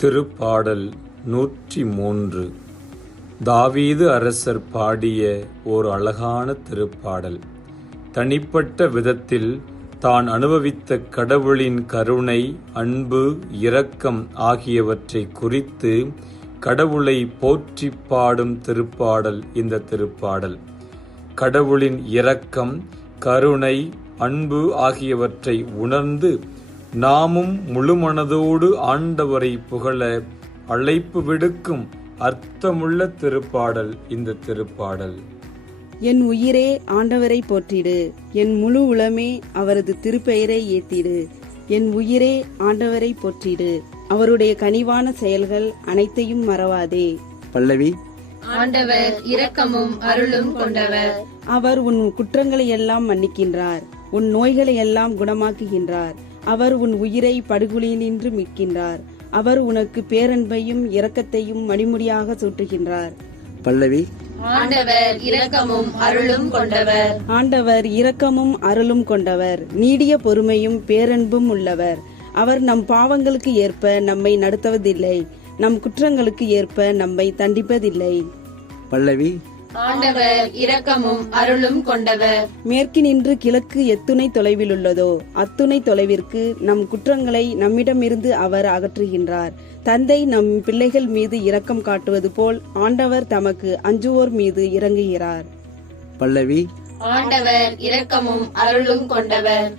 திருப்பாடல் 103. தாவீது அரசர் பாடிய ஓர் அழகான திருப்பாடல். தனிப்பட்ட விதத்தில் தான் அனுபவித்த கடவுளின் கருணை, அன்பு, இரக்கம் ஆகியவற்றை குறித்து கடவுளை போற்றிப் பாடும் திருப்பாடல் இந்த திருப்பாடல். கடவுளின் இரக்கம், கருணை, அன்பு ஆகியவற்றை உணர்ந்து நாமும் முழுமனதோடு ஆண்டவரை புகழ அழைப்பு விடுக்கும் அர்த்தமுள்ள திருப்பாடல் இந்த திருப்பாடல். என் உயிரே ஆண்டவரை போற்றிடு, என் முழு உளமே அவரது திருப்பெயரை ஏத்திடு. என் உயிரே ஆண்டவரை போற்றிடு, அவருடைய கனிவான செயல்கள் அனைத்தையும் மறவாதே. பல்லவி. ஆண்டவர் இரக்கமும் அருளும் கொண்டவர். அவர் உன் குற்றங்களை எல்லாம் மன்னிக்கின்றார், உன் நோய்களை எல்லாம் குணமாக்குகின்றார். அவர் உன் உயிரை படுகொலியினின்று மீட்கின்றார். அவர் உனக்கு பேரன்பையும் இரக்கத்தையும் மணிமுடியாக சூட்டுகின்றார். பல்லவி. ஆண்டவர் இரக்கமும் அருளும் கொண்டவர். ஆண்டவர் இரக்கமும் அருளும் கொண்டவர், நீடிய பொறுமையும் பேரன்பும் உள்ளவர். அவர் நம் பாவங்களுக்கு ஏற்ப நம்மை நடத்துவதில்லை, நம் குற்றங்களுக்கு ஏற்ப நம்மை தண்டிப்பதில்லை. பல்லவி. ஆண்டவர் இரக்கமும் அருளும் கொண்டவர். மேற்கினின்று கிழக்கு எத்துணை தொலைவில் உள்ளதோ அத்துணை தொலைவிற்கு நம் குற்றங்களை நம்மிடமிருந்து அவர் அகற்றுகின்றார். தந்தை நம் பிள்ளைகள் மீது இரக்கம் காட்டுவது போல் ஆண்டவர் தமக்கு அஞ்சுவோர் மீது இறங்குகிறார். பல்லவி. ஆண்டவர் இரக்கமும் அருளும் கொண்டவர்.